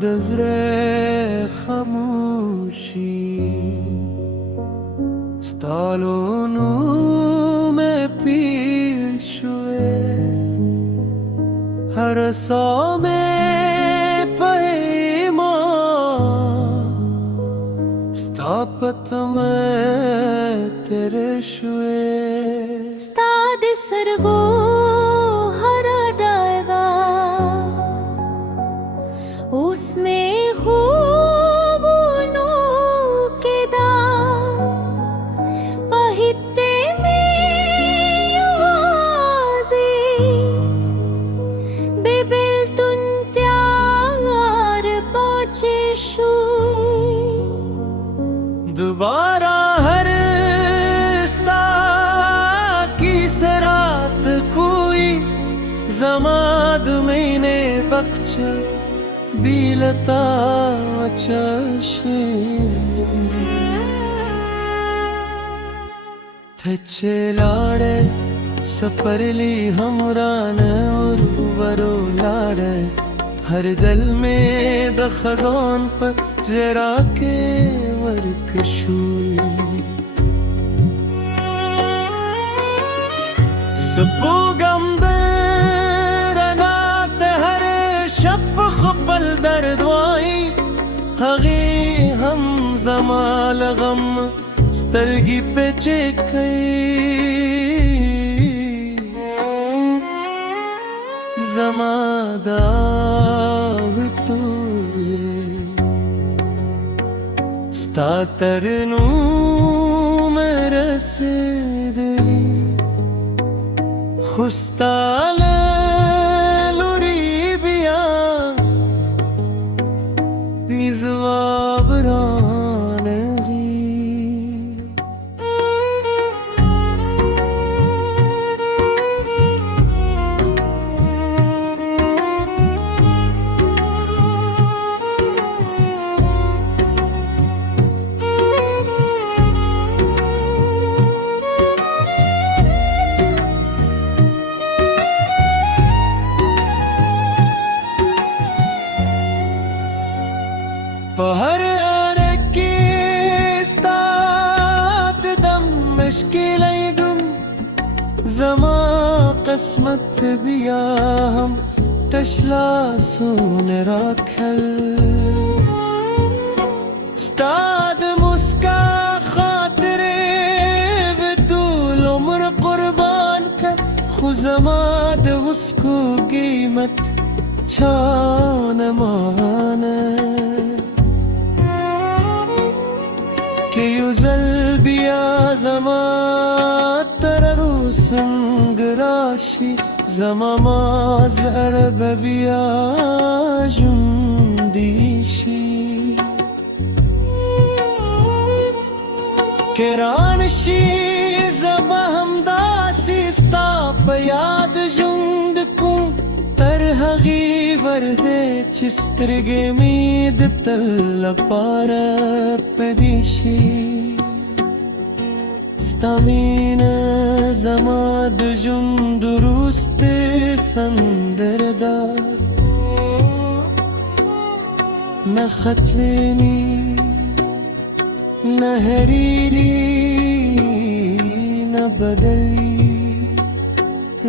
dezre khamoshi stalonu me pishwe har saw mein payma stapat mein tere shwe stad sargo hara daega उसमें खूबों के दाग पहिते में आवाज़े बेबिल तुन त्यार पहुँचे शू दोबारा हर की सरात कोई जमाद मैंने बख्शा बिलता चशे थचे लाड़े सपरली हमरान उर्वरो लाड़े हर दल में द खजान पर जरा के वर्कशूई सबो गमदरनात हर शब खपल दर्दवाई हगी हम जमाल गम स्तरगी पे चेकई जमादा तो स्तातरनु मेरस दिली खुस्ताल लुरीबिया निजवाब रानगी पहर आने की स्ताद दम मुश्किल दुम जमा किस्मत बिया हम तशला सुन रखल स्ताद मुस्का खातरे बतूल उम्र कुर्बान कर खुजमाद उसको कीमत छान माने कि युजल बिया जमा तररु संग राशि जमा माजर बबिया जुंदीशी किरानशी जमा हमदासी स्ताप याद जुंद को तरहगी वर्दे चिस्त्रगे मीद तल पार पदिशी स्तामीन जमाद जुंदरुस्त संदरदा न खतनी न हरीरी न बदली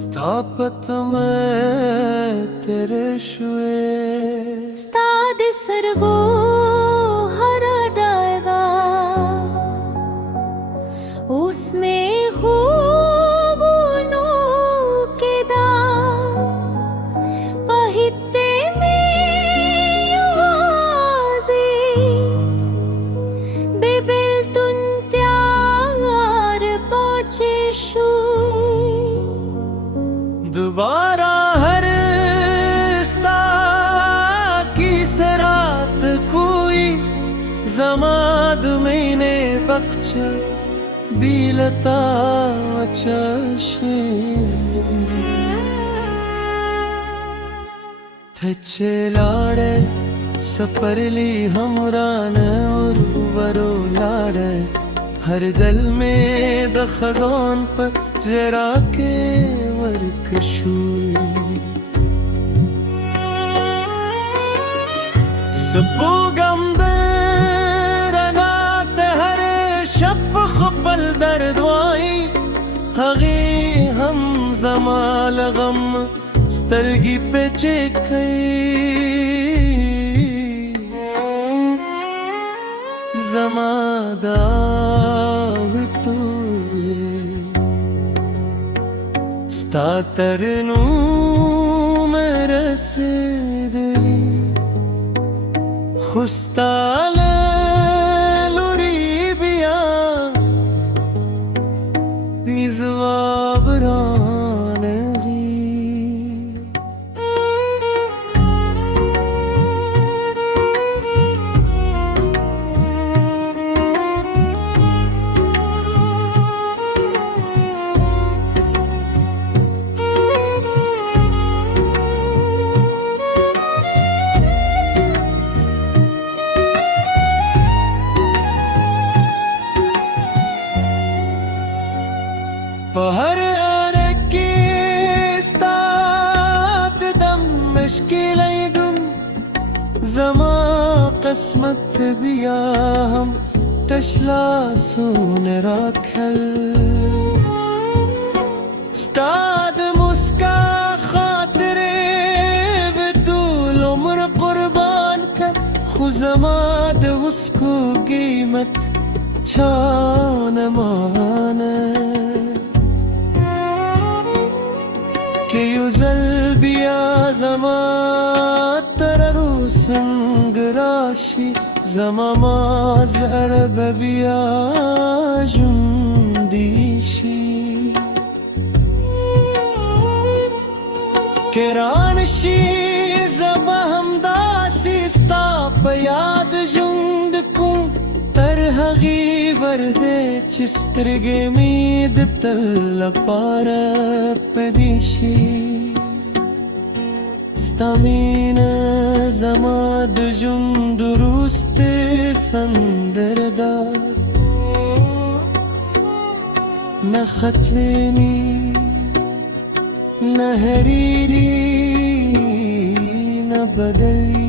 स्थापत में तेरे शुए Stad sargo hara daega usme khubunu ke da pahitte mein awaze bebil tun tyar pache shu दोबारा हर की सरात कोई जमाद मैंने बख्श बीलता चशे थे लाड़े सपरली हमरान और वरो लाड़े हर दिल में द खजान पर जरा के वर्कशुई सपूगम दरनात हर शब खपल दर्दवाई हगी हम जमाल गम स्तरगी पे चेखई जमादा तू स्तातरनू मेरस दिली खुस्ताले लुरीबिया निजवाबरानगी पहर आने की स्ताद दम मुश्किल दुम जमा किस्मत बिया हम तशला सुन राखल स्ताद मुस्का खातरे बदूल उम्र कुर्बान कर खुजमाद उसको कीमत छान माने के युजल बिया जमा तररु संग राशि जमा माजर बिया जुंदीशी केरानशी जबा हमदासी स्ताप याद जुंद कुं तरहगी वर्दे चिस्त्रगे मीद तल पार पदिशी स्तामीन जमाद जुंदरुस्त संदरदा न खतनी न हरीरी न बदली